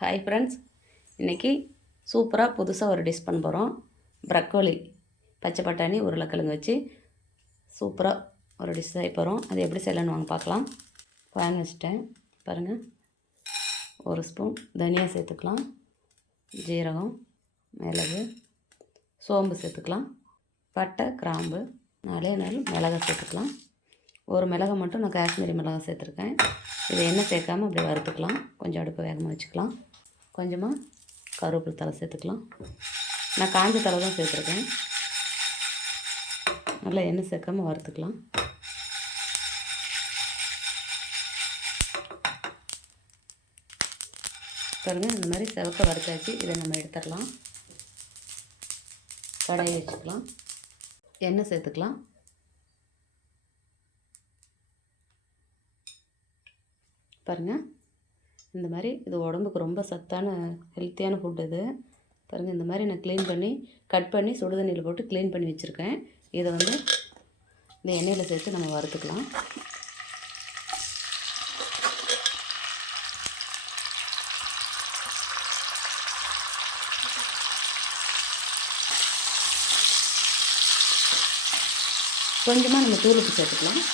Hi friends, இன்றைக்கி சூப்பராக புதுசாக ஒரு டிஷ் பண்ண போகிறோம். ப்ரக்கோலி, பச்சை பட்டாணி, உருளைக்கிழங்கு வச்சு சூப்பராக ஒரு டிஷ் செய்ய போகிறோம். அது எப்படி செய்யலான்னு வாங்க பார்க்கலாம். பேன் வச்சுட்டேன் பாருங்கள். ஒரு ஸ்பூன் தனியா சேர்த்துக்கலாம், ஜீரகம், மிளகு, சோம்பு சேர்த்துக்கலாம், பட்டை, கிராம்பு, 4 மிளகாய் சேர்த்துக்கலாம். ஒரு மிளகாய் மட்டும் நான் காஷ்மீரி மிளகாய் சேர்த்துருக்கேன். இது எண்ணெய் சேர்க்காமல் அப்படி வறுத்துக்கலாம். கொஞ்சம் அடுப்பு வேகமாக வச்சுக்கலாம். கொஞ்சமாக கருவேப்பிலை தழை சேர்த்துக்கலாம். நான் காஞ்ச தழை தான் சேர்த்துருக்கேன். நல்லா எண்ணெய் சேர்க்காமல் வறுத்துக்கலாம். பாருங்கள், இந்த மாதிரி செவக்க வறுத்தாச்சு. இதை நம்ம எடுத்துடலாம். கடாயை வச்சுக்கலாம். எண்ணெய் சேர்த்துக்கலாம். பாருங்கள், இந்த மாதிரி இது உடம்புக்கு ரொம்ப சத்தான ஹெல்த்தியான ஃபுட் இது. பாருங்கள், இந்த மாதிரி நான் க்ளீன் பண்ணி கட் பண்ணி சுடு தண்ணியில் போட்டு க்ளீன் பண்ணி வச்சுருக்கேன். இதை வந்து இந்த எண்ணெயில் சேர்த்து நம்ம வறுத்துக்கலாம். கொஞ்சமாக நம்ம தூள் உப்பு சேர்த்துக்கலாம்.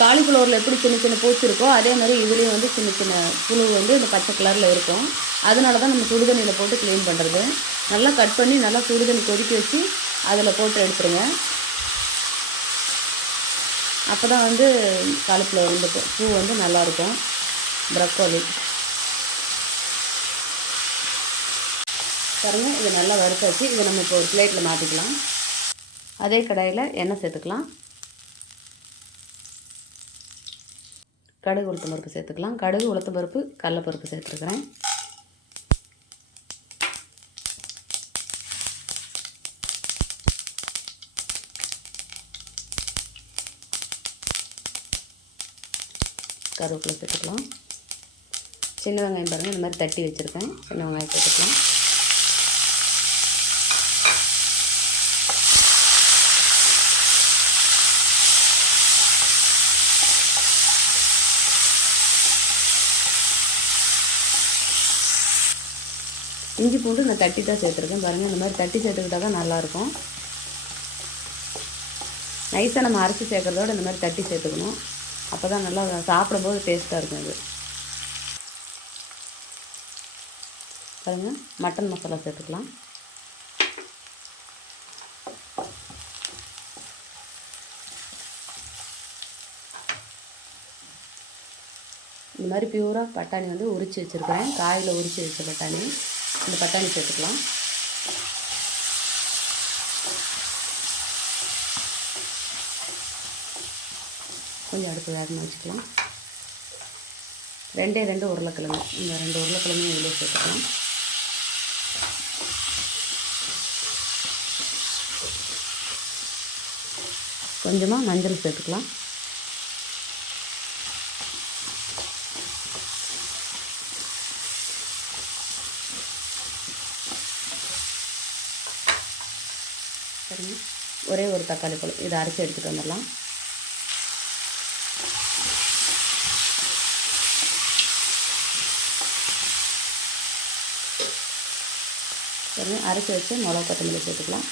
காலிஃப்ளவரில் எப்படி சின்ன சின்ன பூச்சி இருக்கோ அதே மாதிரி இதுலேயும் வந்து சின்ன சின்ன புழு வந்து இந்த பச்சை கலரில் இருக்கும். அதனால தான் நம்ம சுடுதண்ணியில் போட்டு க்ளீன் பண்ணுறது. நல்லா கட் பண்ணி நல்லா சுடுதண்ணி கொதிக்க வச்சு அதில் போட்டு எடுத்துருங்க. அப்போ தான் வந்து காலிஃப்ளவர் இந்த பூ வந்து நல்லாயிருக்கும். ப்ரக்கோலி பாருங்கள், இது நல்லா வறுத்தாச்சு. இதை நம்ம இப்போ ஒரு பிளேட்டில் மாற்றிக்கலாம். அதே கடாயில் எண்ணெய் சேர்த்துக்கலாம். கடுகு உளுத்தம் பருப்பு சேர்த்துக்கலாம். கடுகு உளுத்தம் பருப்பு கடலைப்பருப்பு சேர்த்துருக்குறேன். கருவேப்பிலை சேர்த்துக்கலாம். சின்ன வெங்காயம் பாருங்கள், இந்த மாதிரி தட்டி வச்சுருக்கேன். சின்ன வெங்காயம் சேர்த்துக்கலாம். இஞ்சி பூண்டு நான் தட்டி தான் சேர்த்துருக்கேன். பாருங்கள், இந்த மாதிரி தட்டி சேர்த்துக்கிட்டா தான் நல்லாயிருக்கும். நைஸாக நம்ம அரைச்சி சேர்க்குறதோட இந்த மாதிரி தட்டி சேர்த்துக்கணும். அப்போ தான் நல்லா சாப்பிடும்போது டேஸ்ட்டாக இருக்கும். இது பாருங்கள், மட்டன் மசாலா சேர்த்துக்கலாம். இந்த மாதிரி பியூராக பட்டாணி வந்து உரித்து வச்சுருக்கிறேன். காயில் உரித்து வச்ச பட்டாணி. இந்த பட்டாணி சேர்த்துக்கலாம். கொஞ்சம் அடுப்பு வேகமாக வச்சுக்கலாம். 2 உருளைக்கிழங்கு, இந்த 2 உருளைக்கிழங்கு இதில் சேர்த்துக்கலாம். கொஞ்சமாக மஞ்சள் சேர்த்துக்கலாம். ஒரே ஒரு தக்காளி பழம், இதை அரைச்சி எடுத்துகிட்டு வந்துடலாம். அரைச்சி வச்சு மிளகா கொத்தமல்லி சேர்த்துக்கலாம்.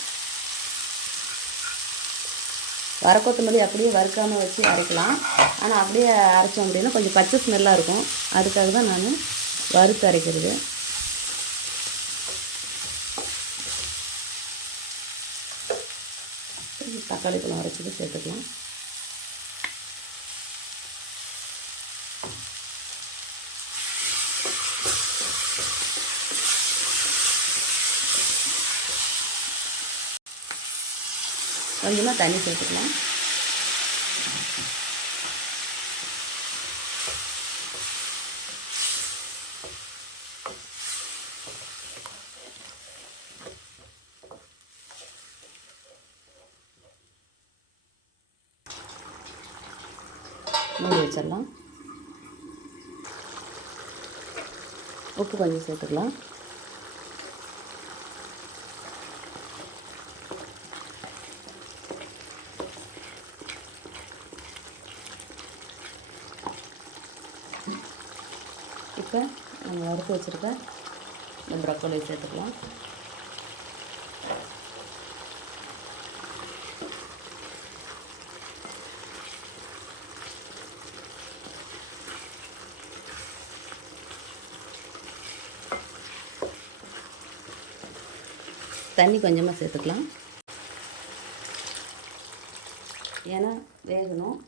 வர கொத்தமல்லி அப்படியே வறுக்காமல் வச்சு அரைக்கலாம். ஆனால் அப்படியே அரைச்சோம் அப்படின்னா கொஞ்சம் பச்சை ஸ்மெல்லாக இருக்கும். அதுக்காக தான் நான் வறுத்து அரைக்கிறது. தக்காளி பழம் அரைச்சிட்டு சேர்த்துக்கலாம். கொஞ்சமாக தண்ணி சேர்த்துக்கலாம். மூடி வச்சிடலாம். உப்பு கொஞ்சம் சேர்த்துக்கலாம். இப்போ நம்ம வறுத்து வச்சுருக்க இந்த ப்ரோக்கோலி சேர்த்துக்கலாம். தண்ணி கொஞ்சமாக சேர்த்துக்கலாம், ஏன்னா வேகணும்.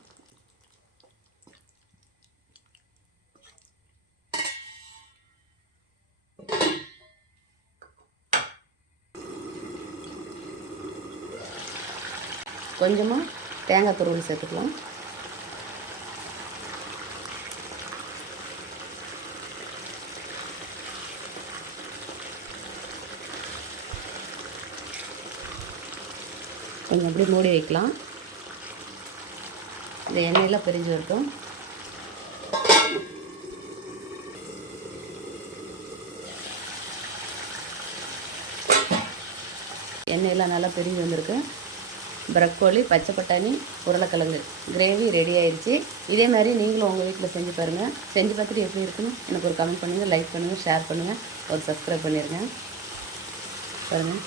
கொஞ்சமாக தேங்காய் துருவல் சேர்த்துக்கலாம். கொஞ்சம் அப்படியே மூடி வைக்கலாம். இந்த எண்ணெயெல்லாம் பிரிஞ்சு வரட்டும். எண்ணெயெல்லாம் நல்லா பிரிஞ்சு வந்திருக்கு. ப்ரோக்கோலி, பச்சை பட்டாணி, உருளைக்கிழங்கு கிரேவி ரெடி ஆயிடுச்சு. இதே மாதிரி நீங்களும் உங்கள் வீட்டில் செஞ்சு பாருங்கள். செஞ்சு பார்த்துட்டு எப்படி இருக்குன்னு எனக்கு ஒரு கமெண்ட் பண்ணுங்கள், லைக் பண்ணுங்கள், ஷேர் பண்ணுங்கள், ஒரு சப்ஸ்கிரைப் பண்ணிடுங்க. பாருங்கள்.